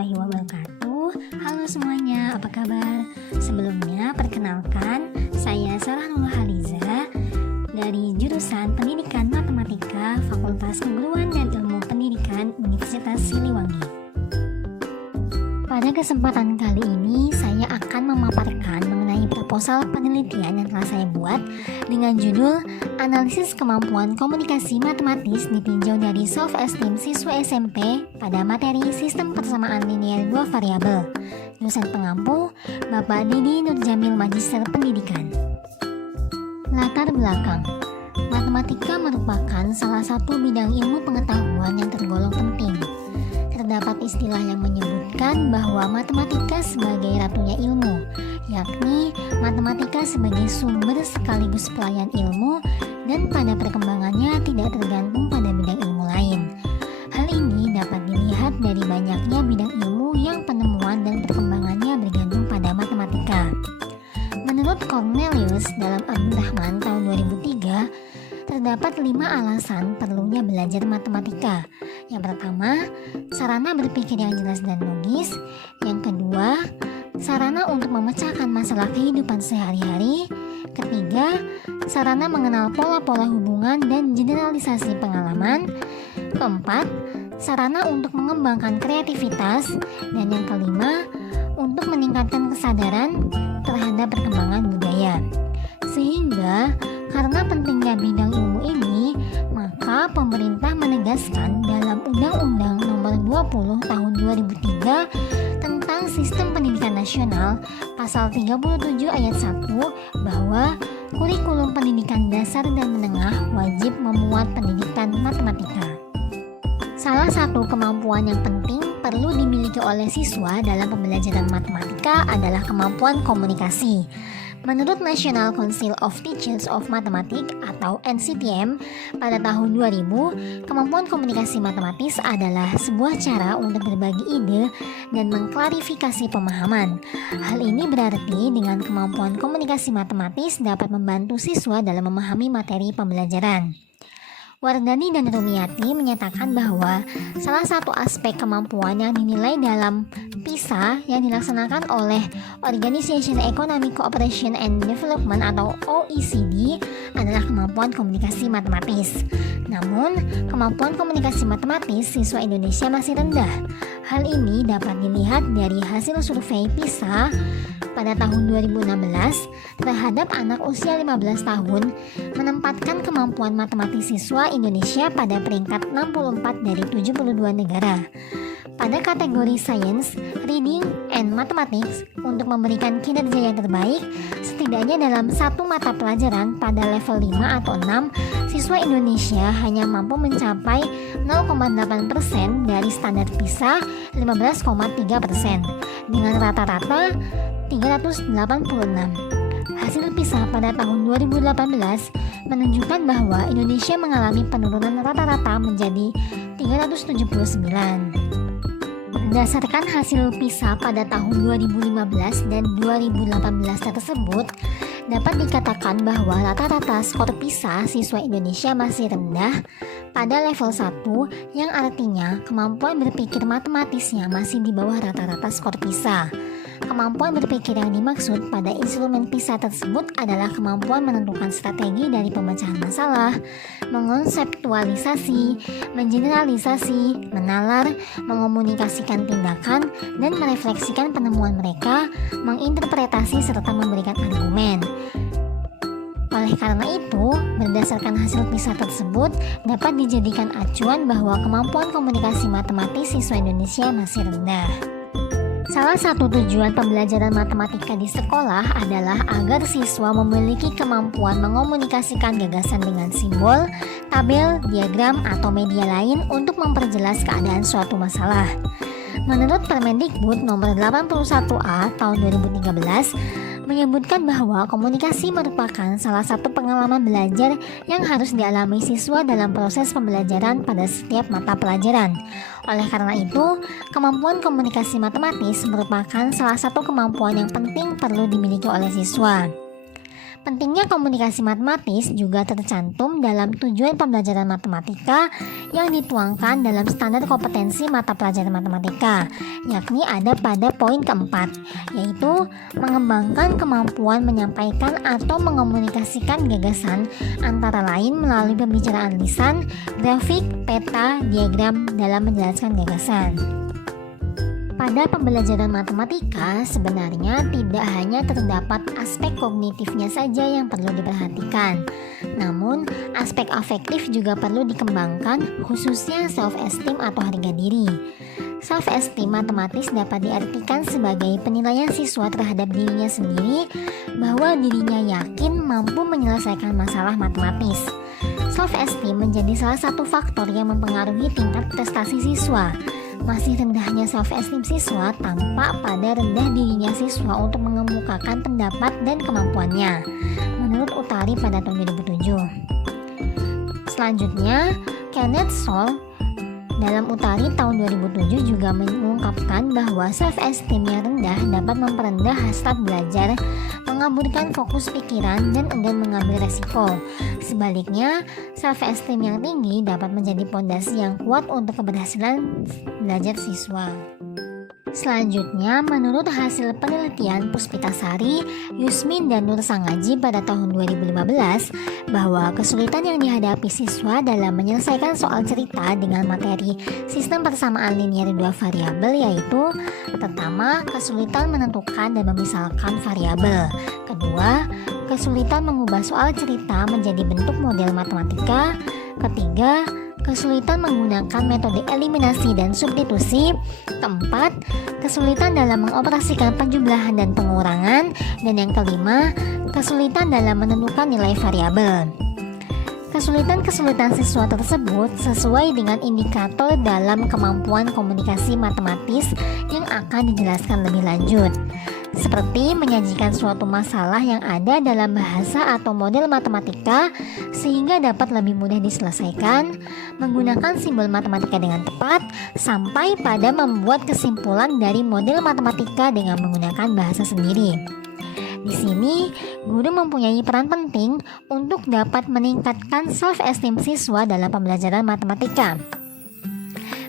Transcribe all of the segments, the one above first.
warahmatullahi wabarakatuh. Halo semuanya, apa kabar? Sebelumnya, perkenalkan, saya Sarah Nurhaliza dari jurusan Pendidikan Matematika Fakultas Keguruan dan Ilmu Pendidikan Universitas Siliwangi. Pada kesempatan kali ini, saya akan memaparkan mengenai proposal penelitian yang telah saya buat dengan judul Analisis Kemampuan Komunikasi Matematis ditinjau dari Self-Esteem Siswa SMP pada materi Sistem Persamaan Linear 2 Variabel. Dosen pengampu, Bapak Didi Nurjamil, Magister Pendidikan. Latar belakang. Matematika merupakan salah satu bidang ilmu pengetahuan yang tergolong penting. Terdapat istilah yang menyebutkan bahwa matematika sebagai ratunya ilmu, yakni matematika sebagai sumber sekaligus pelayan ilmu dan pada perkembangannya tidak tergantung pada bidang ilmu lain. Hal ini dapat dilihat dari banyaknya bidang ilmu yang penemuan dan perkembangannya bergantung pada matematika. Menurut Cornelius dalam Abdurrahman tahun 2003, terdapat 5 alasan perlunya belajar matematika. Yang pertama, sarana berpikir yang jelas dan logis. Yang kedua, sarana untuk memecahkan masalah kehidupan sehari-hari. Ketiga, sarana mengenal pola-pola hubungan dan generalisasi pengalaman. Keempat, sarana untuk mengembangkan kreativitas. Dan yang kelima, untuk meningkatkan kesadaran terhadap perkembangan budaya. Sehingga karena pentingnya bidang ilmu ini, maka pemerintah menegaskan dalam Undang-Undang Nomor 20 Tahun 2003 tentang Sistem Pendidikan Nasional Pasal 37 Ayat 1 bahwa kurikulum pendidikan dasar dan menengah wajib memuat pendidikan matematika. Salah satu kemampuan yang penting perlu dimiliki oleh siswa dalam pembelajaran matematika adalah kemampuan komunikasi. Menurut National Council of Teachers of Mathematics atau NCTM pada tahun 2000, kemampuan komunikasi matematis adalah sebuah cara untuk berbagi ide dan mengklarifikasi pemahaman. Hal ini berarti dengan kemampuan komunikasi matematis dapat membantu siswa dalam memahami materi pembelajaran. Wardani dan Rumiati menyatakan bahwa salah satu aspek kemampuan yang dinilai dalam PISA yang dilaksanakan oleh Organization Economic Cooperation and Development atau OECD adalah kemampuan komunikasi matematis. Namun, kemampuan komunikasi matematis siswa Indonesia masih rendah. Hal ini dapat dilihat dari hasil survei PISA pada tahun 2016 terhadap anak usia 15 tahun menempatkan kemampuan matematis siswa Indonesia pada peringkat 64 dari 72 negara. Pada kategori Science, Reading, and Mathematics untuk memberikan kinerja yang terbaik, setidaknya dalam satu mata pelajaran pada level 5 atau 6, siswa Indonesia hanya mampu mencapai 0,8% dari standar PISA 15,3% dengan rata-rata 386. Hasil PISA pada tahun 2018 menunjukkan bahwa Indonesia mengalami penurunan rata-rata menjadi 379. Berdasarkan hasil PISA pada tahun 2015 dan 2018 tersebut, dapat dikatakan bahwa rata-rata skor PISA siswa Indonesia masih rendah pada level 1, yang artinya kemampuan berpikir matematisnya masih di bawah rata-rata skor PISA. Kemampuan berpikir yang dimaksud pada instrumen PISA tersebut adalah kemampuan menentukan strategi dari pemecahan masalah, mengonseptualisasi, mengeneralisasi, menalar, mengomunikasikan tindakan, dan merefleksikan penemuan mereka, menginterpretasi serta memberikan argumen. Oleh karena itu, berdasarkan hasil PISA tersebut dapat dijadikan acuan bahwa kemampuan komunikasi matematis siswa Indonesia masih rendah. Salah satu tujuan pembelajaran matematika di sekolah adalah agar siswa memiliki kemampuan mengomunikasikan gagasan dengan simbol, tabel, diagram, atau media lain untuk memperjelas keadaan suatu masalah. Menurut Permendikbud nomor 81A tahun 2013, menyebutkan bahwa komunikasi merupakan salah satu pengalaman belajar yang harus dialami siswa dalam proses pembelajaran pada setiap mata pelajaran. Oleh karena itu, kemampuan komunikasi matematis merupakan salah satu kemampuan yang penting perlu dimiliki oleh siswa. Pentingnya komunikasi matematis juga tercantum dalam tujuan pembelajaran matematika yang dituangkan dalam standar kompetensi mata pelajaran matematika, yakni ada pada poin keempat, yaitu mengembangkan kemampuan menyampaikan atau mengomunikasikan gagasan antara lain melalui pembicaraan lisan, grafik, peta, diagram dalam menjelaskan gagasan. Pada pembelajaran matematika, sebenarnya tidak hanya terdapat aspek kognitifnya saja yang perlu diperhatikan, namun aspek afektif juga perlu dikembangkan, khususnya self-esteem atau harga diri. Self-esteem matematis dapat diartikan sebagai penilaian siswa terhadap dirinya sendiri bahwa dirinya yakin mampu menyelesaikan masalah matematis. Self-esteem menjadi salah satu faktor yang mempengaruhi tingkat prestasi siswa. Masih rendahnya self-esteem siswa tampak pada rendah dirinya siswa untuk mengemukakan pendapat dan kemampuannya, menurut Utari pada tahun 2007. Selanjutnya, Kenneth Sol dalam Utari tahun 2007 juga mengungkapkan bahwa self-esteem yang rendah dapat memperendah hasrat belajar, mengaburkan fokus pikiran, dan enggan mengambil resiko. Sebaliknya, self-esteem yang tinggi dapat menjadi pondasi yang kuat untuk keberhasilan belajar siswa. Selanjutnya, menurut hasil penelitian Puspitasari, Yusmin dan Nur Sangaji pada tahun 2015, bahwa kesulitan yang dihadapi siswa dalam menyelesaikan soal cerita dengan materi sistem persamaan linier dua variabel yaitu: pertama, kesulitan menentukan dan memisalkan variabel; kedua, kesulitan mengubah soal cerita menjadi bentuk model matematika; ketiga, kesulitan menggunakan metode eliminasi dan substitusi; keempat, kesulitan dalam mengoperasikan penjumlahan dan pengurangan; dan yang kelima, kesulitan dalam menentukan nilai variabel. Kesulitan-kesulitan siswa tersebut sesuai dengan indikator dalam kemampuan komunikasi matematis yang akan dijelaskan lebih lanjut, seperti menyajikan suatu masalah yang ada dalam bahasa atau model matematika sehingga dapat lebih mudah diselesaikan, menggunakan simbol matematika dengan tepat, sampai pada membuat kesimpulan dari model matematika dengan menggunakan bahasa sendiri. Di sini, guru mempunyai peran penting untuk dapat meningkatkan self-esteem siswa dalam pembelajaran matematika.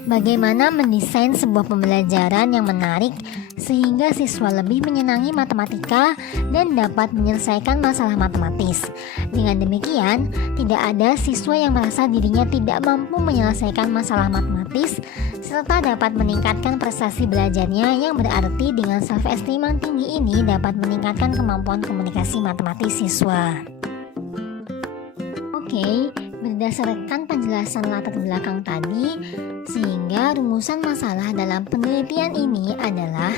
Bagaimana mendesain sebuah pembelajaran yang menarik sehingga siswa lebih menyenangi matematika dan dapat menyelesaikan masalah matematis. Dengan demikian, tidak ada siswa yang merasa dirinya tidak mampu menyelesaikan masalah matematis serta dapat meningkatkan prestasi belajarnya, yang berarti dengan self-esteem yang tinggi ini dapat meningkatkan kemampuan komunikasi matematis siswa. Oke, berdasarkan penjelasan latar belakang tadi, sehingga rumusan masalah dalam penelitian ini adalah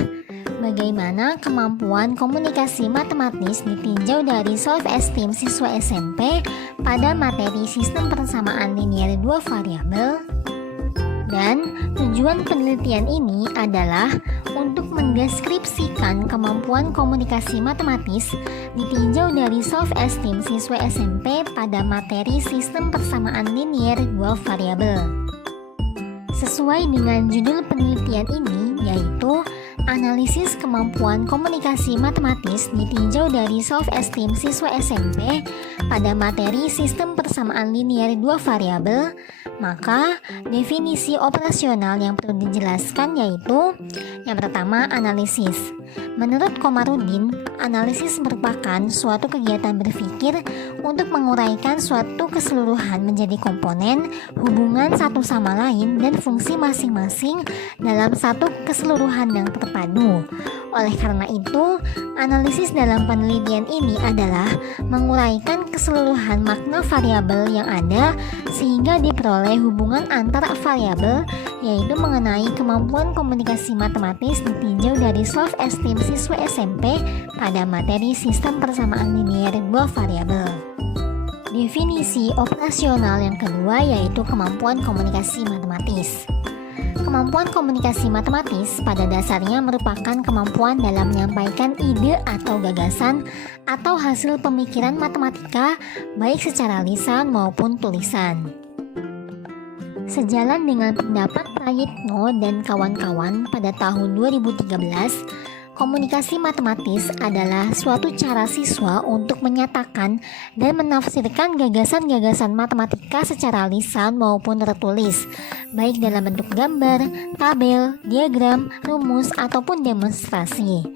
bagaimana kemampuan komunikasi matematis ditinjau dari self-esteem siswa SMP pada materi sistem persamaan linier dua variabel. Dan tujuan penelitian ini adalah untuk mendeskripsikan kemampuan komunikasi matematis ditinjau dari self-esteem siswa SMP pada materi sistem persamaan linier dua variabel. Sesuai dengan judul penelitian ini, yaitu analisis kemampuan komunikasi matematis ditinjau dari self-esteem siswa SMP pada materi sistem persamaan linier dua variabel, maka definisi operasional yang perlu dijelaskan yaitu: yang pertama, analisis. Menurut Komarudin, analisis merupakan suatu kegiatan berpikir untuk menguraikan suatu keseluruhan menjadi komponen, hubungan satu sama lain, dan fungsi masing-masing dalam satu keseluruhan yang terpadu. Oleh karena itu, analisis dalam penelitian ini adalah menguraikan keseluruhan makna variabel yang ada sehingga diperoleh hubungan antara variabel, yaitu mengenai kemampuan komunikasi matematis ditinjau dari self-esteem siswa SMP pada materi sistem persamaan linier dua variabel. Definisi operasional yang kedua yaitu kemampuan komunikasi matematis. Kemampuan komunikasi matematis pada dasarnya merupakan kemampuan dalam menyampaikan ide atau gagasan atau hasil pemikiran matematika baik secara lisan maupun tulisan. Sejalan dengan pendapat Prayitno dan kawan-kawan pada tahun 2013 Komunikasi matematis adalah suatu cara siswa untuk menyatakan dan menafsirkan gagasan-gagasan matematika secara lisan maupun tertulis, baik dalam bentuk gambar, tabel, diagram, rumus, ataupun demonstrasi.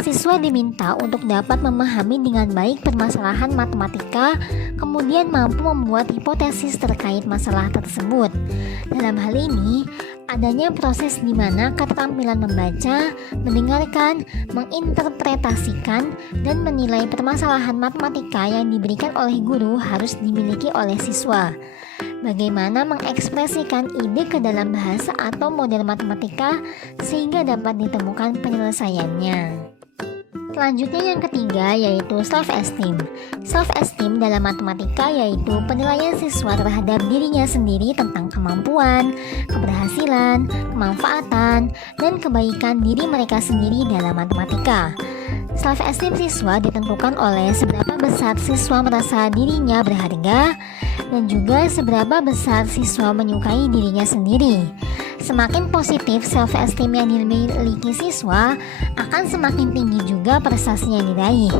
Siswa diminta untuk dapat memahami dengan baik permasalahan matematika, kemudian mampu membuat hipotesis terkait masalah tersebut. Dalam hal ini, adanya proses di mana keterampilan membaca, mendengarkan, menginterpretasikan, dan menilai permasalahan matematika yang diberikan oleh guru harus dimiliki oleh siswa. Bagaimana mengekspresikan ide ke dalam bahasa atau model matematika sehingga dapat ditemukan penyelesaiannya. Selanjutnya yang ketiga yaitu self-esteem. Self-esteem dalam matematika yaitu penilaian siswa terhadap dirinya sendiri tentang kemampuan, keberhasilan, kemanfaatan, dan kebaikan diri mereka sendiri dalam matematika. Self-esteem siswa ditentukan oleh seberapa besar siswa merasa dirinya berharga dan juga seberapa besar siswa menyukai dirinya sendiri. Semakin positif self-esteem yang dimiliki siswa, akan semakin tinggi juga prestasi yang diraih.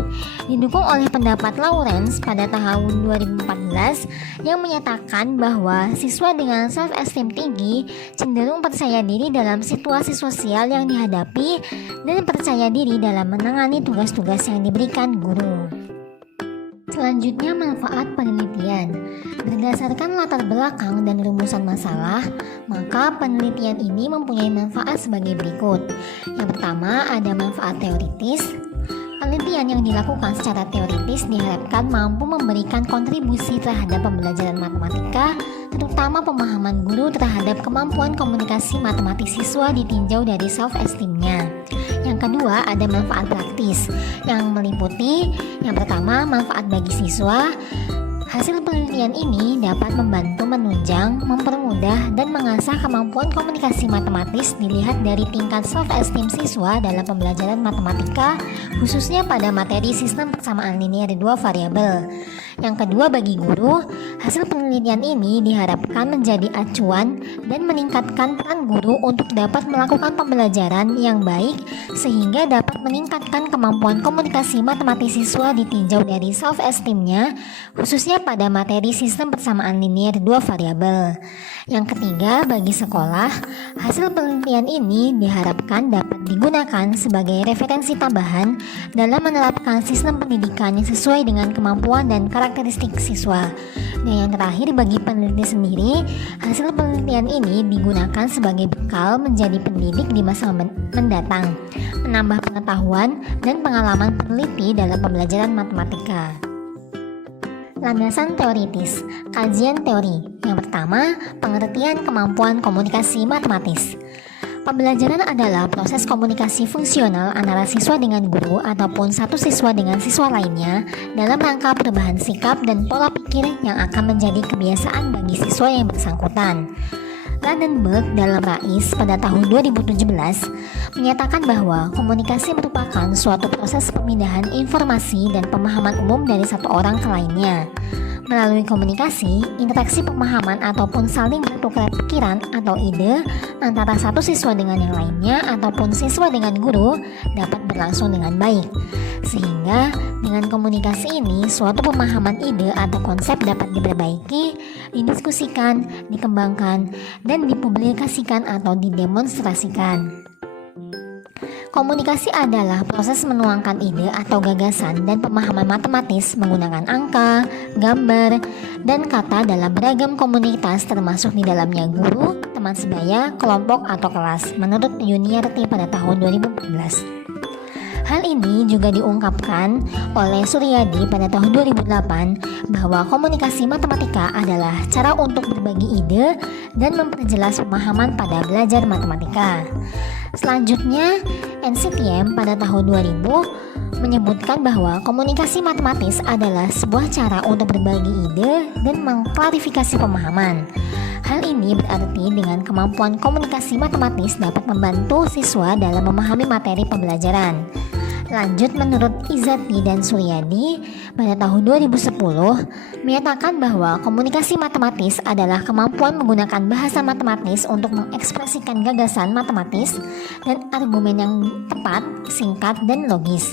Didukung oleh pendapat Lawrence pada tahun 2014 yang menyatakan bahwa siswa dengan self-esteem tinggi cenderung percaya diri dalam situasi sosial yang dihadapi dan percaya diri dalam menangani tugas-tugas yang diberikan guru. Selanjutnya, manfaat penelitian. Berdasarkan latar belakang dan rumusan masalah, maka penelitian ini mempunyai manfaat sebagai berikut. Yang pertama, ada manfaat teoritis. Penelitian yang dilakukan secara teoritis diharapkan mampu memberikan kontribusi terhadap pembelajaran matematika, terutama pemahaman guru terhadap kemampuan komunikasi matematis siswa ditinjau dari self-esteem-nya. Yang kedua, ada manfaat praktis yang meliputi yang pertama, manfaat bagi siswa. Hasil penelitian ini dapat membantu menunjang, mempermudah, dan mengasah kemampuan komunikasi matematis dilihat dari tingkat self-esteem siswa dalam pembelajaran matematika, khususnya pada materi sistem persamaan linear dua variabel. Yang kedua, bagi guru, hasil penelitian ini diharapkan menjadi acuan dan meningkatkan peran guru untuk dapat melakukan pembelajaran yang baik sehingga dapat meningkatkan kemampuan komunikasi matematis siswa ditinjau dari self-esteem-nya, khususnya pada materi sistem persamaan linear dua variabel. Yang ketiga, bagi sekolah, hasil penelitian ini diharapkan dapat digunakan sebagai referensi tambahan dalam menerapkan sistem pendidikan yang sesuai dengan kemampuan dan karakteristik siswa. Dan yang terakhir, bagi peneliti sendiri, hasil penelitian ini digunakan sebagai bekal menjadi pendidik di masa mendatang, menambah pengetahuan dan pengalaman peneliti dalam pembelajaran matematika. Landasan teoritis, kajian teori. Yang pertama, pengertian kemampuan komunikasi matematis. Pembelajaran adalah proses komunikasi fungsional antara siswa dengan guru ataupun satu siswa dengan siswa lainnya dalam rangka perubahan sikap dan pola pikir yang akan menjadi kebiasaan bagi siswa yang bersangkutan. Ladenburg dalam Rais pada tahun 2017 menyatakan bahwa komunikasi merupakan suatu proses pemindahan informasi dan pemahaman umum dari satu orang ke lainnya. Melalui komunikasi, interaksi pemahaman ataupun saling bertukar pikiran atau ide antara satu siswa dengan yang lainnya ataupun siswa dengan guru dapat berlangsung dengan baik. Sehingga dengan komunikasi ini, suatu pemahaman ide atau konsep dapat diperbaiki, didiskusikan, dikembangkan, dan dipublikasikan atau didemonstrasikan. Komunikasi adalah proses menuangkan ide atau gagasan dan pemahaman matematis menggunakan angka, gambar, dan kata dalam beragam komunitas termasuk di dalamnya guru, teman sebaya, kelompok, atau kelas, menurut Yuniarti pada tahun 2014. Hal ini juga diungkapkan oleh Suryadi pada tahun 2008 bahwa komunikasi matematika adalah cara untuk berbagi ide dan memperjelas pemahaman pada belajar matematika. Selanjutnya, NCTM pada tahun 2000 menyebutkan bahwa komunikasi matematis adalah sebuah cara untuk berbagi ide dan mengklarifikasi pemahaman. Hal ini berarti dengan kemampuan komunikasi matematis dapat membantu siswa dalam memahami materi pembelajaran. Lanjut, menurut Izzati dan Suryadi pada tahun 2010 menyatakan bahwa komunikasi matematis adalah kemampuan menggunakan bahasa matematis untuk mengekspresikan gagasan matematis dan argumen yang tepat, singkat, dan logis.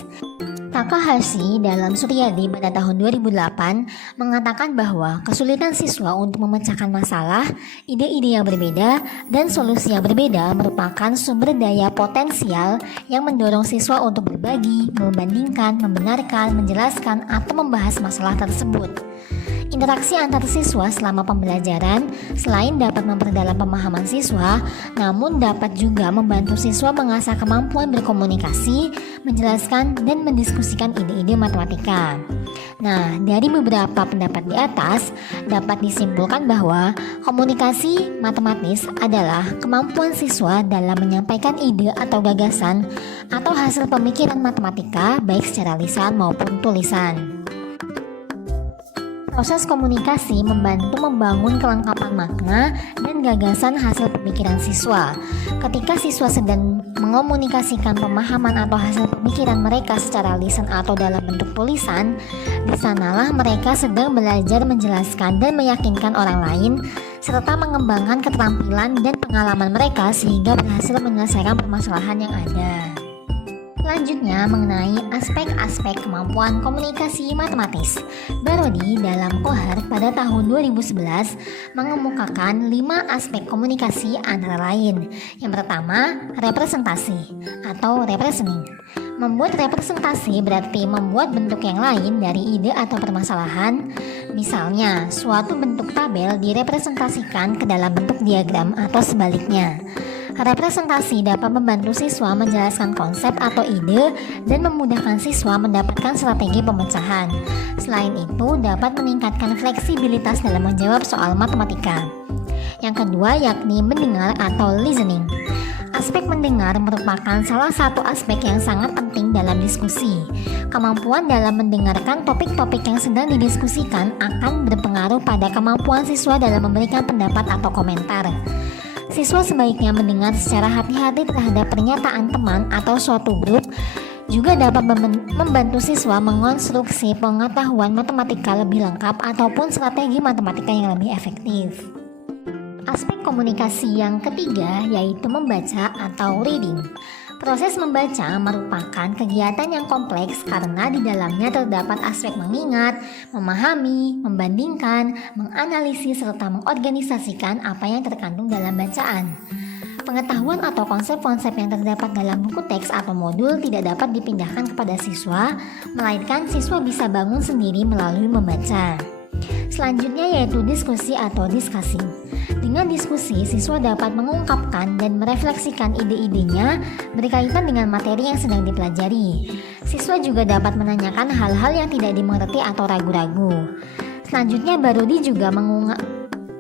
Takahashi dalam Suryadi pada tahun 2008 mengatakan bahwa kesulitan siswa untuk memecahkan masalah, ide-ide yang berbeda, dan solusi yang berbeda merupakan sumber daya potensial yang mendorong siswa untuk berbagi, membandingkan, membenarkan, menjelaskan, atau membahas masalah tersebut. Interaksi antar siswa selama pembelajaran selain dapat memperdalam pemahaman siswa, namun dapat juga membantu siswa mengasah kemampuan berkomunikasi, menjelaskan, dan mendiskusikan ide-ide matematika. Nah, dari beberapa pendapat di atas, dapat disimpulkan bahwa komunikasi matematis adalah kemampuan siswa dalam menyampaikan ide atau gagasan atau hasil pemikiran matematika baik secara lisan maupun tulisan. Proses komunikasi membantu membangun kelengkapan makna dan gagasan hasil pemikiran siswa. Ketika siswa sedang mengomunikasikan pemahaman atau hasil pemikiran mereka secara lisan atau dalam bentuk tulisan, di sanalah mereka sedang belajar menjelaskan dan meyakinkan orang lain, serta mengembangkan keterampilan dan pengalaman mereka sehingga berhasil menyelesaikan permasalahan yang ada. Selanjutnya, mengenai aspek-aspek kemampuan komunikasi matematis. Barodi dalam Kohar pada tahun 2011 mengemukakan 5 aspek komunikasi antara lain. Yang pertama, representasi atau representing. Membuat representasi berarti membuat bentuk yang lain dari ide atau permasalahan. Misalnya, suatu bentuk tabel direpresentasikan ke dalam bentuk diagram atau sebaliknya. Representasi dapat membantu siswa menjelaskan konsep atau ide dan memudahkan siswa mendapatkan strategi pemecahan. Selain itu, dapat meningkatkan fleksibilitas dalam menjawab soal matematika. Yang kedua yakni mendengar atau listening. Aspek mendengar merupakan salah satu aspek yang sangat penting dalam diskusi. Kemampuan dalam mendengarkan topik-topik yang sedang didiskusikan akan berpengaruh pada kemampuan siswa dalam memberikan pendapat atau komentar. Siswa sebaiknya mendengar secara hati-hati terhadap pernyataan teman atau suatu grup, juga dapat membantu siswa mengonstruksi pengetahuan matematika lebih lengkap ataupun strategi matematika yang lebih efektif. Aspek komunikasi yang ketiga yaitu membaca atau reading. Proses membaca merupakan kegiatan yang kompleks karena di dalamnya terdapat aspek mengingat, memahami, membandingkan, menganalisis, serta mengorganisasikan apa yang terkandung dalam bacaan. Pengetahuan atau konsep-konsep yang terdapat dalam buku teks atau modul tidak dapat dipindahkan kepada siswa, melainkan siswa bisa bangun sendiri melalui membaca. Selanjutnya yaitu diskusi atau discussing. Dengan diskusi, siswa dapat mengungkapkan dan merefleksikan ide-idenya berkaitan dengan materi yang sedang dipelajari. Siswa juga dapat menanyakan hal-hal yang tidak dimengerti atau ragu-ragu. Selanjutnya, Barodi juga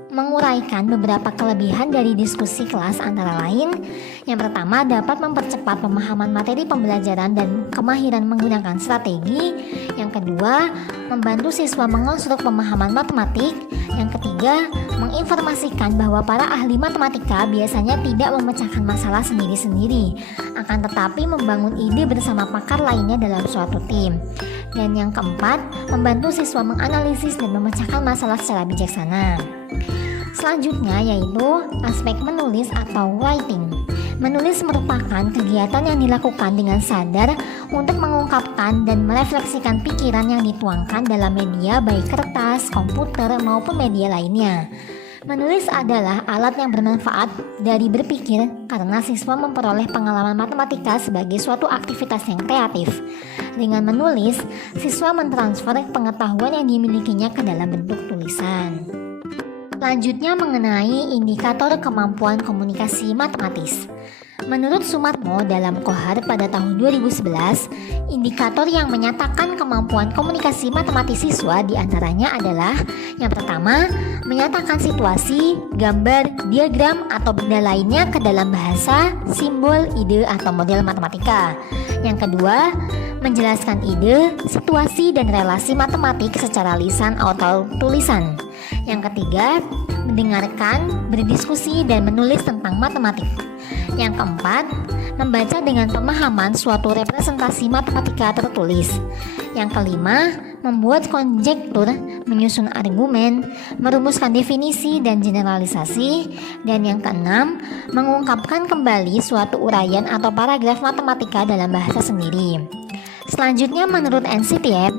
menguraikan beberapa kelebihan dari diskusi kelas antara lain. Yang pertama, dapat mempercepat pemahaman materi pembelajaran dan kemahiran menggunakan strategi. Yang kedua, membantu siswa mengonstruk pemahaman matematik. Yang ketiga, menginformasikan bahwa para ahli matematika biasanya tidak memecahkan masalah sendiri-sendiri, akan tetapi membangun ide bersama pakar lainnya dalam suatu tim. Dan yang keempat, membantu siswa menganalisis dan memecahkan masalah secara bijaksana. Selanjutnya yaitu aspek menulis atau writing. Menulis merupakan kegiatan yang dilakukan dengan sadar untuk mengungkapkan dan merefleksikan pikiran yang dituangkan dalam media baik kertas, komputer, maupun media lainnya. Menulis adalah alat yang bermanfaat dari berpikir karena siswa memperoleh pengalaman matematika sebagai suatu aktivitas yang kreatif. Dengan menulis, siswa mentransfer pengetahuan yang dimilikinya ke dalam bentuk tulisan. Selanjutnya mengenai indikator kemampuan komunikasi matematis. Menurut Sumarmo dalam Kohar pada tahun 2011, indikator yang menyatakan kemampuan komunikasi matematis siswa diantaranya adalah yang pertama, menyatakan situasi, gambar, diagram, atau benda lainnya ke dalam bahasa, simbol, ide, atau model matematika. Yang kedua, menjelaskan ide, situasi, dan relasi matematik secara lisan atau tulisan. Yang ketiga, mendengarkan, berdiskusi, dan menulis tentang matematik. Yang keempat, membaca dengan pemahaman suatu representasi matematika tertulis. Yang kelima, membuat konjektur, menyusun argumen, merumuskan definisi dan generalisasi. Dan yang keenam, mengungkapkan kembali suatu uraian atau paragraf matematika dalam bahasa sendiri. Selanjutnya, menurut NCTF,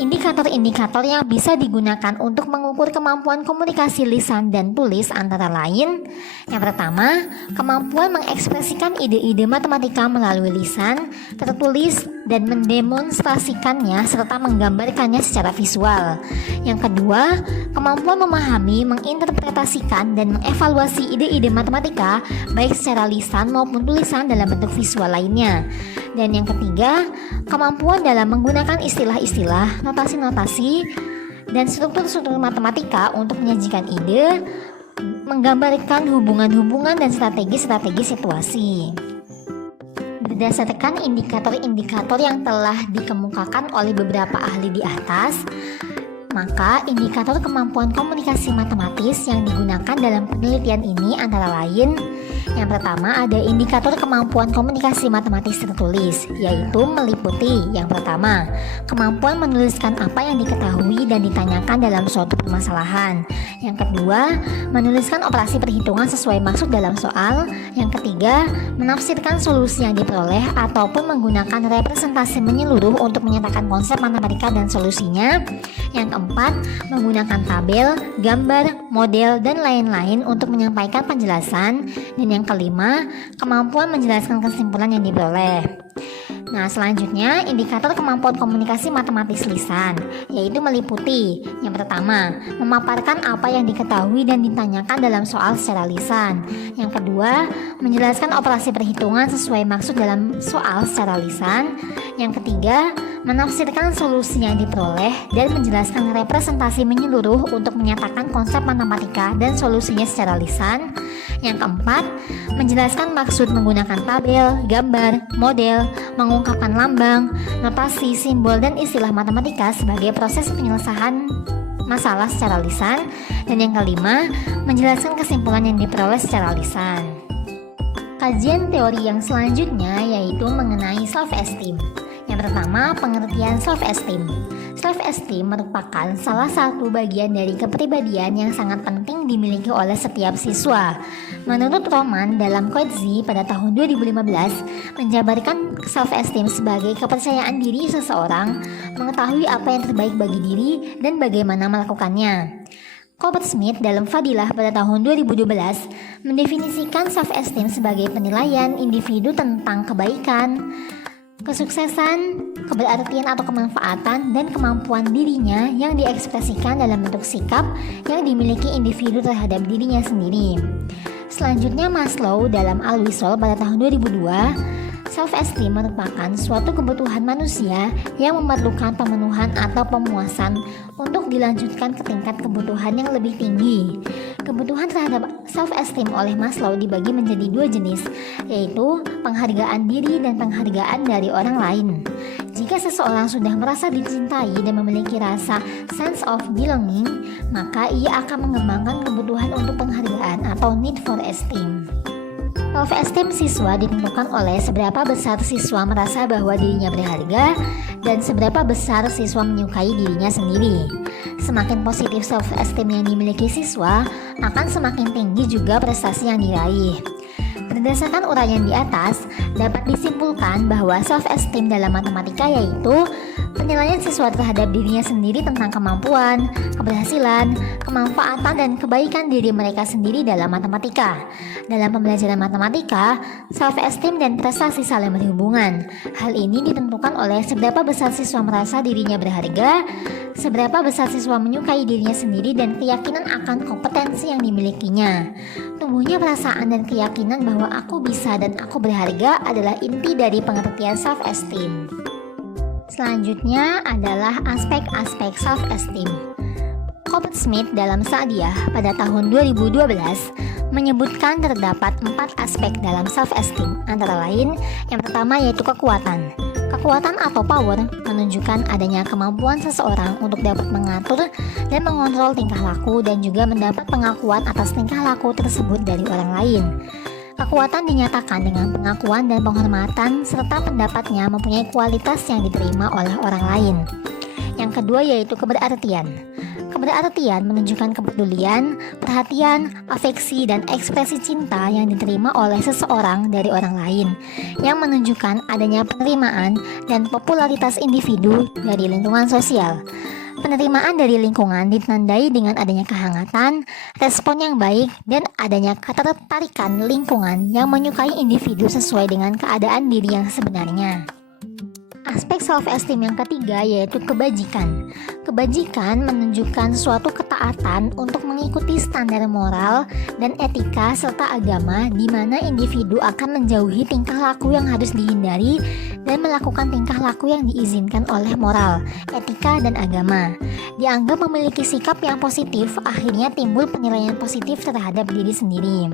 indikator-indikator yang bisa digunakan untuk mengukur kemampuan komunikasi lisan dan tulis antara lain: yang pertama, kemampuan mengekspresikan ide-ide matematika melalui lisan, tertulis, dan mendemonstrasikannya serta menggambarkannya secara visual. Yang kedua, kemampuan memahami, menginterpretasikan, dan mengevaluasi ide-ide matematika baik secara lisan maupun tulisan dalam bentuk visual lainnya. Dan yang ketiga, kemampuan dalam menggunakan istilah-istilah, notasi-notasi, dan struktur-struktur matematika untuk menyajikan ide, menggambarkan hubungan-hubungan dan strategi-strategi situasi. Berdasarkan indikator-indikator yang telah dikemukakan oleh beberapa ahli di atas, maka indikator kemampuan komunikasi matematis yang digunakan dalam penelitian ini antara lain: yang pertama, ada indikator kemampuan komunikasi matematis tertulis, yaitu meliputi: yang pertama, kemampuan menuliskan apa yang diketahui dan ditanyakan dalam suatu permasalahan. Yang kedua, menuliskan operasi perhitungan sesuai maksud dalam soal. Yang ketiga, menafsirkan solusi yang diperoleh ataupun menggunakan representasi menyeluruh untuk menyatakan konsep matematika dan solusinya. Yang keempat, menggunakan tabel, gambar, model, dan lain-lain untuk menyampaikan penjelasan. Dan yang kelima, kemampuan menjelaskan kesimpulan yang diperoleh. Nah, selanjutnya indikator kemampuan komunikasi matematis lisan, yaitu meliputi: yang pertama, memaparkan apa yang diketahui dan ditanyakan dalam soal secara lisan. Yang kedua, menjelaskan operasi perhitungan sesuai maksud dalam soal secara lisan. Yang ketiga, menafsirkan solusi yang diperoleh dan menjelaskan representasi menyeluruh untuk menyatakan konsep matematika dan solusinya secara lisan. Yang keempat, menjelaskan maksud menggunakan tabel, gambar, model, mengungkapkan lambang, notasi, simbol, dan istilah matematika sebagai proses penyelesaian masalah secara lisan. Dan yang kelima, menjelaskan kesimpulan yang diperoleh secara lisan. Kajian teori yang selanjutnya yaitu mengenai self-esteem. Yang pertama, pengertian self-esteem. Self-esteem merupakan salah satu bagian dari kepribadian yang sangat penting dimiliki oleh setiap siswa. Menurut Roman dalam Coetzee pada tahun 2015, menjabarkan self-esteem sebagai kepercayaan diri seseorang, mengetahui apa yang terbaik bagi diri dan bagaimana melakukannya. Coppersmith dalam Fadilah pada tahun 2012 mendefinisikan self-esteem sebagai penilaian individu tentang kebaikan, kesuksesan, keberartian atau kemanfaatan, dan kemampuan dirinya yang diekspresikan dalam bentuk sikap yang dimiliki individu terhadap dirinya sendiri. Selanjutnya, Maslow dalam Al-Wisol pada tahun 2002, self-esteem merupakan suatu kebutuhan manusia yang memerlukan pemenuhan atau pemuasan untuk dilanjutkan ke tingkat kebutuhan yang lebih tinggi. Kebutuhan terhadap self-esteem oleh Maslow dibagi menjadi dua jenis, yaitu penghargaan diri dan penghargaan dari orang lain. Jika seseorang sudah merasa dicintai dan memiliki rasa sense of belonging, maka ia akan mengembangkan kebutuhan untuk penghargaan atau need for esteem. Self-esteem siswa ditentukan oleh seberapa besar siswa merasa bahwa dirinya berharga dan seberapa besar siswa menyukai dirinya sendiri. Semakin positif self-esteem yang dimiliki siswa, akan semakin tinggi juga prestasi yang diraih. Berdasarkan uraian di atas, dapat disimpulkan bahwa self-esteem dalam matematika yaitu penilaian siswa terhadap dirinya sendiri tentang kemampuan, keberhasilan, kemanfaatan, dan kebaikan diri mereka sendiri dalam matematika. Dalam pembelajaran matematika, self-esteem dan prestasi saling berhubungan. Hal ini ditentukan oleh seberapa besar siswa merasa dirinya berharga, seberapa besar siswa menyukai dirinya sendiri, dan keyakinan akan kompetensi yang dimilikinya. Tumbuhnya perasaan dan keyakinan bahwa aku bisa dan aku berharga adalah inti dari pengertian self-esteem. Selanjutnya adalah aspek-aspek self-esteem. Coppersmith dalam Sa'diyah pada tahun 2012 menyebutkan terdapat 4 aspek dalam self-esteem, antara lain yang pertama yaitu kekuatan. Kekuatan atau power menunjukkan adanya kemampuan seseorang untuk dapat mengatur dan mengontrol tingkah laku dan juga mendapat pengakuan atas tingkah laku tersebut dari orang lain. Kekuatan dinyatakan dengan pengakuan dan penghormatan serta pendapatnya mempunyai kualitas yang diterima oleh orang lain. Yang kedua yaitu keberartian. Keberartian menunjukkan kepedulian, perhatian, afeksi, dan ekspresi cinta yang diterima oleh seseorang dari orang lain, yang menunjukkan adanya penerimaan dan popularitas individu dari lingkungan sosial. Penerimaan dari lingkungan ditandai dengan adanya kehangatan, respon yang baik, dan adanya ketertarikan lingkungan yang menyukai individu sesuai dengan keadaan diri yang sebenarnya. Aspek self-esteem yang ketiga yaitu kebajikan. Kebajikan menunjukkan suatu ketaatan untuk mengikuti standar moral dan etika serta agama di mana individu akan menjauhi tingkah laku yang harus dihindari dan melakukan tingkah laku yang diizinkan oleh moral, etika, dan agama. Dianggap memiliki sikap yang positif, akhirnya timbul penilaian positif terhadap diri sendiri.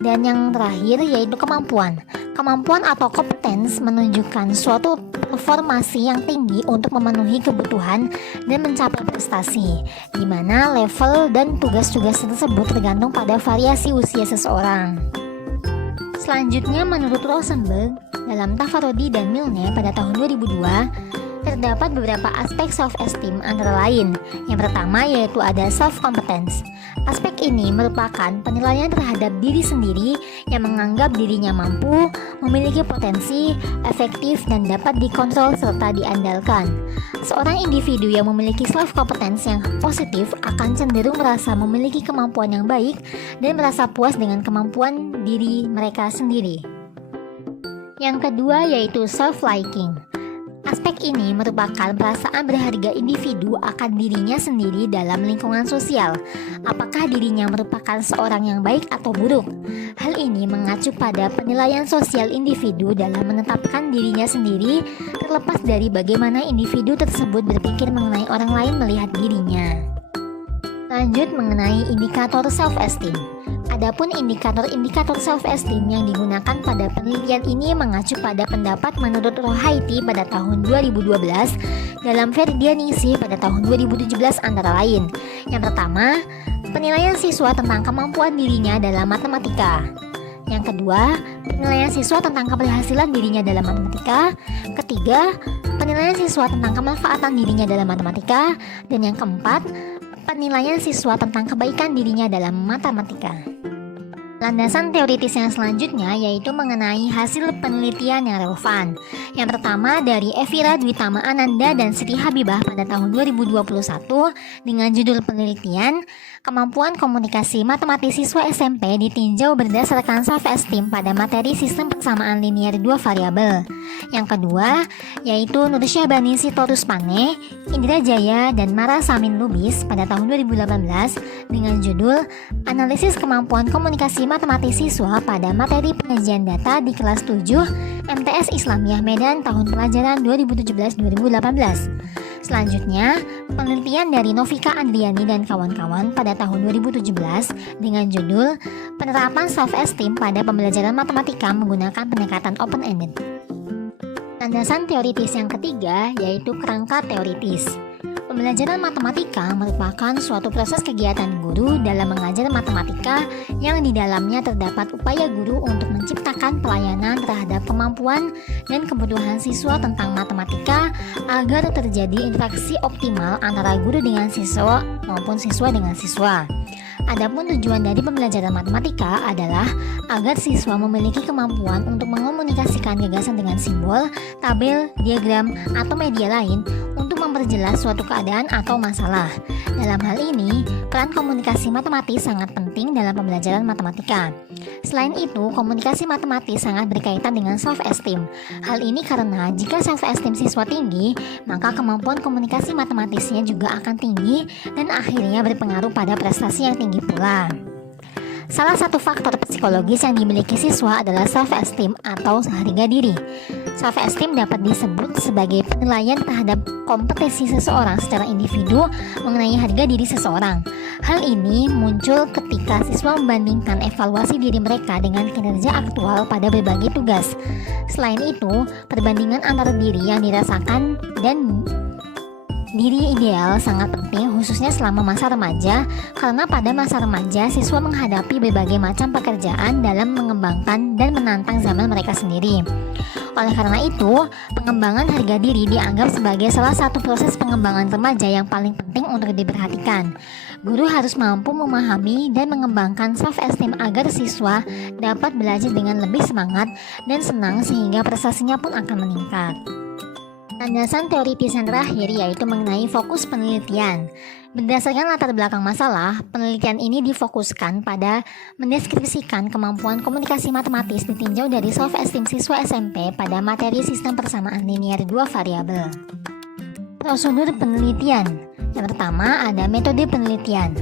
Dan yang terakhir yaitu kemampuan. Kemampuan atau kompetens menunjukkan suatu performasi yang tinggi untuk memenuhi kebutuhan dan mencapai prestasi, di mana level dan tugas-tugas tersebut tergantung pada variasi usia seseorang. Selanjutnya, menurut Rosenberg, dalam Tafarodi dan Milne pada tahun 2002, terdapat beberapa aspek self-esteem antara lain. Yang pertama yaitu ada self-competence. Aspek ini merupakan penilaian terhadap diri sendiri yang menganggap dirinya mampu, memiliki potensi, efektif, dan dapat dikontrol serta diandalkan. Seorang individu yang memiliki self-competence yang positif akan cenderung merasa memiliki kemampuan yang baik dan merasa puas dengan kemampuan diri mereka sendiri. Yang kedua yaitu self-liking. Aspek ini merupakan perasaan berharga individu akan dirinya sendiri dalam lingkungan sosial. Apakah dirinya merupakan seorang yang baik atau buruk? Hal ini mengacu pada penilaian sosial individu dalam menetapkan dirinya sendiri, terlepas dari bagaimana individu tersebut berpikir mengenai orang lain melihat dirinya. Lanjut mengenai indikator self-esteem. Adapun indikator-indikator self-esteem yang digunakan pada penelitian ini mengacu pada pendapat menurut Rohaiti pada tahun 2012 dalam Verdianisi pada tahun 2017 antara lain. Yang pertama, penilaian siswa tentang kemampuan dirinya dalam matematika. Yang kedua, penilaian siswa tentang keberhasilan dirinya dalam matematika. Ketiga, penilaian siswa tentang kemanfaatan dirinya dalam matematika. Dan yang keempat, penilaian siswa tentang kebaikan dirinya dalam matematika. Landasan teoritis yang selanjutnya yaitu mengenai hasil penelitian yang relevan. Yang pertama dari Evira Dwitama Ananda dan Siti Habibah pada tahun 2021 dengan judul penelitian Kemampuan Komunikasi Matematis Siswa SMP ditinjau berdasarkan self-esteem pada materi sistem persamaan linier 2 variabel. Yang kedua yaitu Nur Syahbani Sitorus Pane, Indra Jaya, dan Mara Samin Lubis pada tahun 2018 dengan judul Analisis Kemampuan Komunikasi Matematis Siswa pada materi penyajian data di kelas 7 MTS Islamiyah Medan tahun pelajaran 2017-2018. Selanjutnya, penelitian dari Novika Andriani dan kawan-kawan pada tahun 2017 dengan judul Penerapan Self-Esteem pada Pembelajaran Matematika menggunakan pendekatan open-ended. Landasan teoritis yang ketiga yaitu kerangka teoritis. Pembelajaran matematika merupakan suatu proses kegiatan guru dalam mengajar matematika yang di dalamnya terdapat upaya guru untuk menciptakan pelayanan terhadap kemampuan dan kebutuhan siswa tentang matematika agar terjadi interaksi optimal antara guru dengan siswa maupun siswa dengan siswa. Adapun tujuan dari pembelajaran matematika adalah agar siswa memiliki kemampuan untuk mengomunikasikan gagasan dengan simbol, tabel, diagram, atau media lain untuk memperjelas suatu keadaan atau masalah. Dalam hal ini, peran komunikasi matematis sangat penting dalam pembelajaran matematika. Selain itu, komunikasi matematis sangat berkaitan dengan self-esteem. Hal ini karena jika self-esteem siswa tinggi, maka kemampuan komunikasi matematisnya juga akan tinggi dan akhirnya berpengaruh pada prestasi yang tinggi pula. Salah satu faktor psikologis yang dimiliki siswa adalah self-esteem atau harga diri. Self-esteem dapat disebut sebagai penilaian terhadap kompetensi seseorang secara individu mengenai harga diri seseorang. Hal ini muncul ketika siswa membandingkan evaluasi diri mereka dengan kinerja aktual pada berbagai tugas. Selain itu, perbandingan antara diri yang dirasakan dan diri ideal sangat penting, khususnya selama masa remaja, karena pada masa remaja siswa menghadapi berbagai macam pekerjaan dalam mengembangkan dan menantang zaman mereka sendiri. Oleh karena itu, pengembangan harga diri dianggap sebagai salah satu proses pengembangan remaja yang paling penting untuk diperhatikan. Guru harus mampu memahami dan mengembangkan self-esteem agar siswa dapat belajar dengan lebih semangat dan senang sehingga prestasinya pun akan meningkat. Landasan teoritis yang terakhir yaitu mengenai fokus penelitian. Berdasarkan latar belakang masalah, penelitian ini difokuskan pada mendeskripsikan kemampuan komunikasi matematis ditinjau dari self-esteem siswa SMP pada materi sistem persamaan linear 2 variabel. Prosedur penelitian. Yang pertama ada metode penelitian.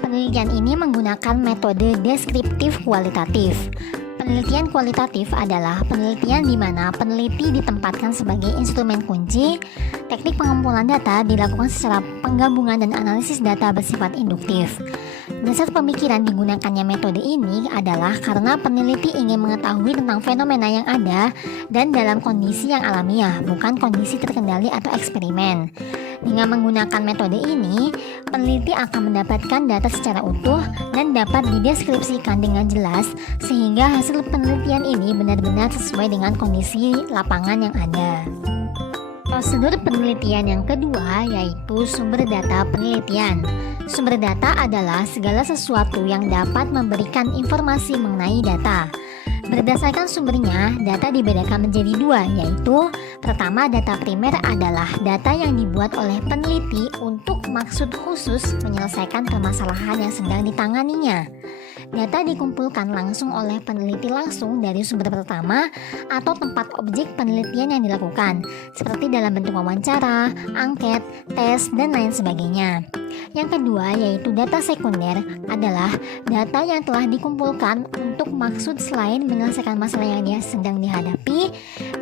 Penelitian ini menggunakan metode deskriptif kualitatif. Penelitian kualitatif adalah penelitian di mana peneliti ditempatkan sebagai instrumen kunci. Teknik pengumpulan data dilakukan secara penggabungan dan analisis data bersifat induktif. Dasar pemikiran digunakannya metode ini adalah karena peneliti ingin mengetahui tentang fenomena yang ada dan dalam kondisi yang alamiah, bukan kondisi terkendali atau eksperimen. Dengan menggunakan metode ini, peneliti akan mendapatkan data secara utuh dan dapat dideskripsikan dengan jelas sehingga hasil penelitian ini benar-benar sesuai dengan kondisi lapangan yang ada. Prosedur penelitian yang kedua yaitu sumber data penelitian. Sumber data adalah segala sesuatu yang dapat memberikan informasi mengenai data. Berdasarkan sumbernya, data dibedakan menjadi dua, yaitu pertama, data primer adalah data yang dibuat oleh peneliti untuk maksud khusus menyelesaikan permasalahan yang sedang ditanganinya. Data dikumpulkan langsung oleh peneliti langsung dari sumber pertama atau tempat objek penelitian yang dilakukan, seperti dalam bentuk wawancara, angket, tes, dan lain sebagainya. Yang kedua yaitu data sekunder adalah data yang telah dikumpulkan untuk maksud selain menyelesaikan masalah yang dia sedang dihadapi.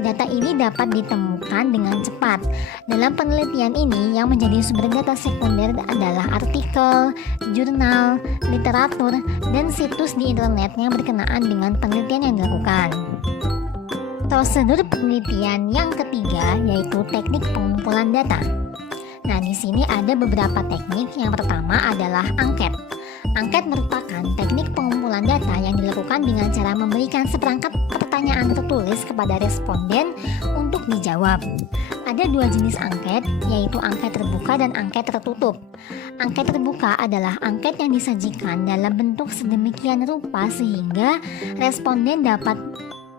Data ini dapat ditemukan dengan cepat. Dalam penelitian ini yang menjadi sumber data sekunder adalah artikel, jurnal, literatur, dan situs di internet yang berkenaan dengan penelitian yang dilakukan. Prosedur penelitian yang ketiga yaitu teknik pengumpulan data. Nah, di sini ada beberapa teknik. Yang pertama adalah angket. Angket merupakan teknik pengumpulan data yang dilakukan dengan cara memberikan seperangkat pertanyaan tertulis kepada responden untuk dijawab. Ada dua jenis angket, yaitu angket terbuka dan angket tertutup. Angket terbuka adalah angket yang disajikan dalam bentuk sedemikian rupa sehingga responden dapat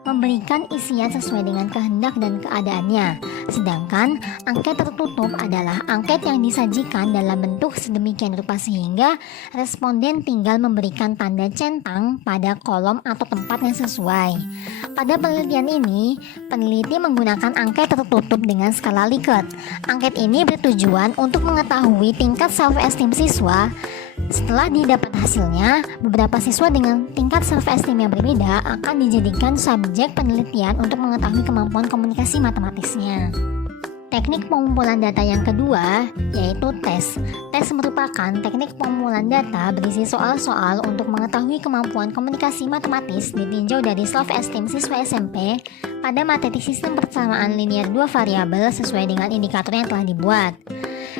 memberikan isian sesuai dengan kehendak dan keadaannya. Sedangkan angket tertutup adalah angket yang disajikan dalam bentuk sedemikian rupa sehingga responden tinggal memberikan tanda centang pada kolom atau tempat yang sesuai. Pada penelitian ini, peneliti menggunakan angket tertutup dengan skala Likert. Angket ini bertujuan untuk mengetahui tingkat self-esteem siswa. Setelah didapat hasilnya, beberapa siswa dengan tingkat self-esteem yang berbeda akan dijadikan subjek penelitian untuk mengetahui kemampuan komunikasi matematisnya. Teknik pengumpulan data yang kedua yaitu tes. Tes merupakan teknik pengumpulan data berisi soal-soal untuk mengetahui kemampuan komunikasi matematis ditinjau dari self-esteem siswa SMP pada materi sistem persamaan linear 2 variabel sesuai dengan indikator yang telah dibuat.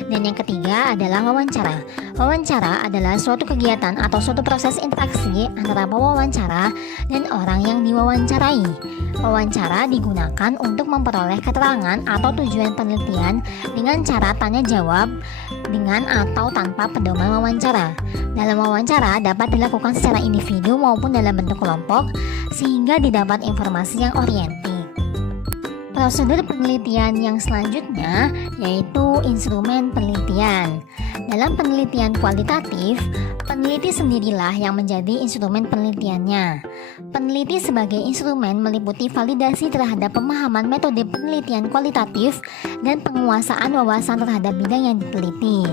Dan yang ketiga adalah wawancara. Wawancara adalah suatu kegiatan atau suatu proses interaksi antara pewawancara dan orang yang diwawancarai. Wawancara digunakan untuk memperoleh keterangan atau tujuan penelitian dengan cara tanya jawab dengan atau tanpa pedoman wawancara. Dalam wawancara dapat dilakukan secara individu maupun dalam bentuk kelompok sehingga didapat informasi yang oriented. Prosedur penelitian yang selanjutnya yaitu instrumen penelitian. Dalam penelitian kualitatif, peneliti sendirilah yang menjadi instrumen penelitiannya. Peneliti sebagai instrumen meliputi validasi terhadap pemahaman metode penelitian kualitatif dan penguasaan wawasan terhadap bidang yang diteliti.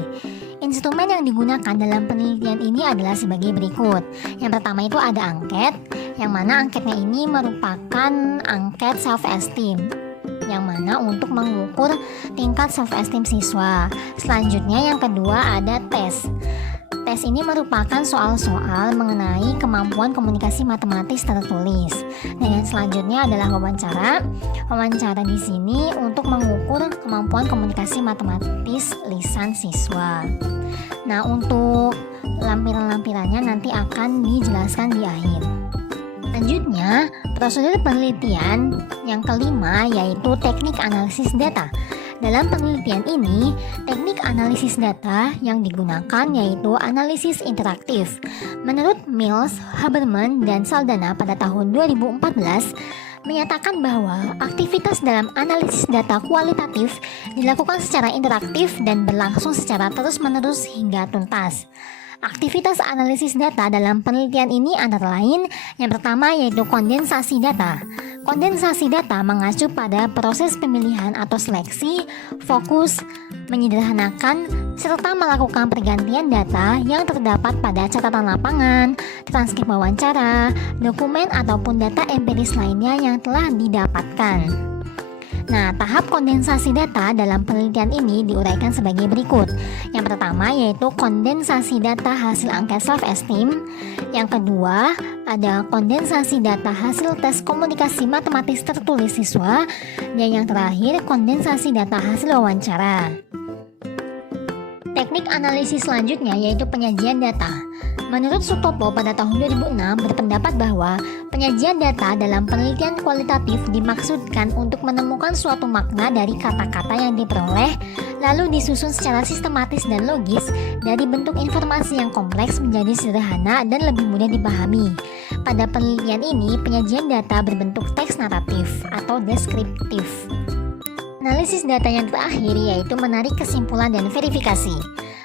Instrumen yang digunakan dalam penelitian ini adalah sebagai berikut. Yang pertama itu ada angket, yang mana angketnya ini merupakan angket self-esteem. yang mana untuk mengukur tingkat self-esteem siswa. Selanjutnya yang kedua ada tes. Tes ini merupakan soal-soal mengenai kemampuan komunikasi matematis tertulis. Dan yang selanjutnya adalah wawancara. Wawancara di sini untuk mengukur kemampuan komunikasi matematis lisan siswa. Nah, untuk lampiran-lampirannya nanti akan dijelaskan di akhir. Selanjutnya, prosedur penelitian yang kelima yaitu teknik analisis data. Dalam penelitian ini, teknik analisis data yang digunakan yaitu analisis interaktif. Menurut Mills, Haberman, dan Saldana pada tahun 2014, menyatakan bahwa aktivitas dalam analisis data kualitatif dilakukan secara interaktif dan berlangsung secara terus-menerus hingga tuntas. Aktivitas analisis data dalam penelitian ini antara lain yang pertama yaitu kondensasi data. Kondensasi data mengacu pada proses pemilihan atau seleksi, fokus, menyederhanakan, serta melakukan pergantian data yang terdapat pada catatan lapangan, transkrip wawancara, dokumen ataupun data empiris lainnya yang telah didapatkan. Nah, tahap kondensasi data dalam penelitian ini diuraikan sebagai berikut. Yang pertama yaitu kondensasi data hasil angket self-esteem. Yang kedua ada kondensasi data hasil tes komunikasi matematis tertulis siswa. Dan yang terakhir kondensasi data hasil wawancara. Teknik analisis selanjutnya yaitu penyajian data. Menurut Sutopo pada tahun 2006 berpendapat bahwa penyajian data dalam penelitian kualitatif dimaksudkan untuk menemukan suatu makna dari kata-kata yang diperoleh, lalu disusun secara sistematis dan logis dari bentuk informasi yang kompleks menjadi sederhana dan lebih mudah dipahami. Pada penelitian ini, penyajian data berbentuk teks naratif atau deskriptif. Analisis data yang terakhir yaitu menarik kesimpulan dan verifikasi.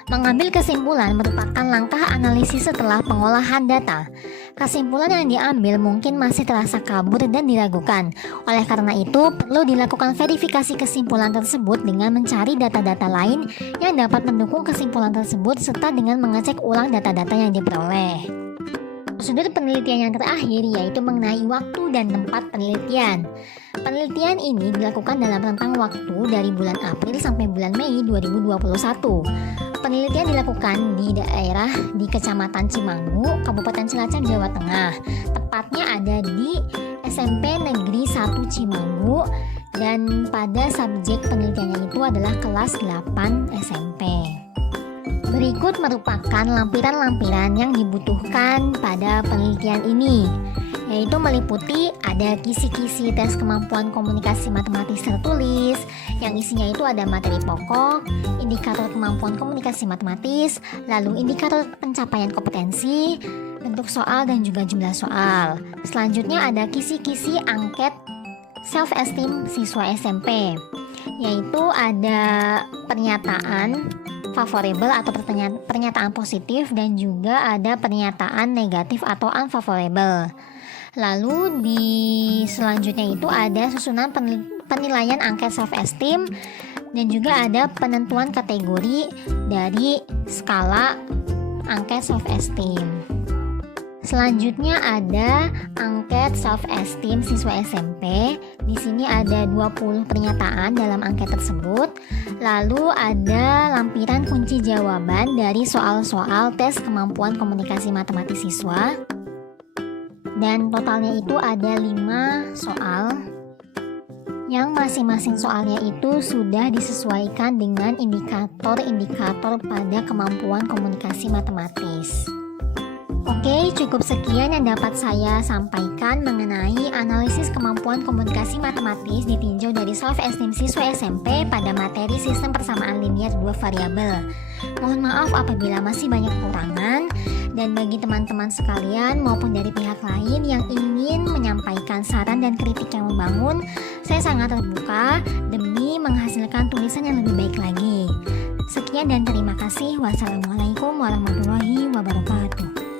Mengambil kesimpulan merupakan langkah analisis setelah pengolahan data. Kesimpulan yang diambil mungkin masih terasa kabur dan diragukan. Oleh karena itu, perlu dilakukan verifikasi kesimpulan tersebut dengan mencari data-data lain yang dapat mendukung kesimpulan tersebut serta dengan mengecek ulang data-data yang diperoleh. Prosedur penelitian yang terakhir yaitu mengenai waktu dan tempat penelitian. Penelitian ini dilakukan dalam rentang waktu dari bulan April sampai bulan Mei 2021. Penelitian dilakukan di daerah di Kecamatan Cimanggu, Kabupaten Cilacap, Jawa Tengah. Tepatnya ada di SMP Negeri 1 Cimanggu dan pada subjek penelitiannya itu adalah kelas 8 SMP. Berikut merupakan lampiran-lampiran yang dibutuhkan pada penelitian ini, yaitu meliputi ada kisi-kisi tes kemampuan komunikasi matematis tertulis, yang isinya itu ada materi pokok, indikator kemampuan komunikasi matematis, lalu indikator pencapaian kompetensi, bentuk soal dan juga jumlah soal. Selanjutnya ada kisi-kisi angket self-esteem siswa SMP, yaitu ada pernyataan favorable atau pernyataan positif dan juga ada pernyataan negatif atau unfavorable. Lalu di selanjutnya itu ada susunan penilaian angket self-esteem dan juga ada penentuan kategori dari skala angket self-esteem. Selanjutnya ada angket self-esteem siswa SMP. Di sini ada 20 pernyataan dalam angket tersebut. Lalu ada lampiran kunci jawaban dari soal-soal tes kemampuan komunikasi matematis siswa. Dan totalnya itu ada 5 soal. Yang masing-masing soalnya itu sudah disesuaikan dengan indikator-indikator pada kemampuan komunikasi matematis. Oke, cukup sekian yang dapat saya sampaikan mengenai analisis kemampuan komunikasi matematis ditinjau dari self-esteem siswa SMP pada materi sistem persamaan linear 2 variabel. Mohon maaf apabila masih banyak kekurangan, dan bagi teman-teman sekalian maupun dari pihak lain yang ingin menyampaikan saran dan kritik yang membangun, saya sangat terbuka demi menghasilkan tulisan yang lebih baik lagi. Sekian dan terima kasih. Wassalamualaikum warahmatullahi wabarakatuh.